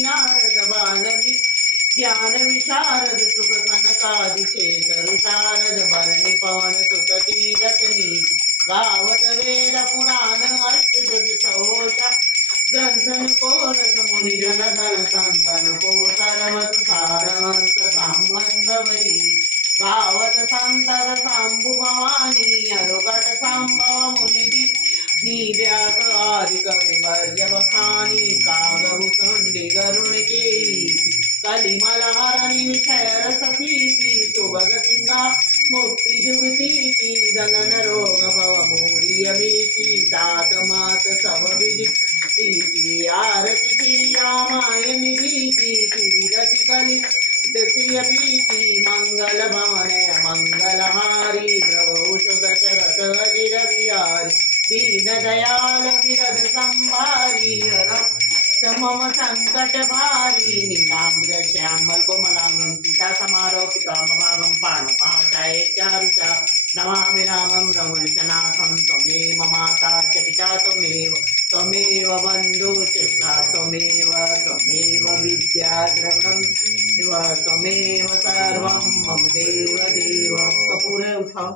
नारद बालमी ज्ञान विशारद सुख सनकादिशेष ऋषारद भरणी पवन सुत तीरथ नीती गावत वेद पुराण अष्टदश ग्रंथन को मुनि जन धन संतन को सर्वत सारवंत संबंध वही गावत संतर सांबु भवानी अरुकट संभव मुनि निव्यास आदि कवि वर्य बखानी कागभु सुंडी गरुण के कलिमलहरणी विषय सतीति सुभग सिंगा मुक्ति जुगती की दलन रोग भव भूरि अमीति तात मात सब विधि आरती की रामायण नीति तीरति कलि तृतीय प्रीति मंगल भवन मंगलहारी प्रभु सुदशरथ अजिर बिहारी दीन दयाल विरद संभारी हर मम संकट भारी नीलाम्बर श्यामल कोमलांगं सीता समारोह पितामभागं पाणुमहाशय चारुचा नमामि रामं रमणशनाथं त्वमेव माता च पिता त्वमेव बन्धु च त्वमेव विद्या द्रविणं त्वमेव सर्वं मम देव कपूर उठाओ।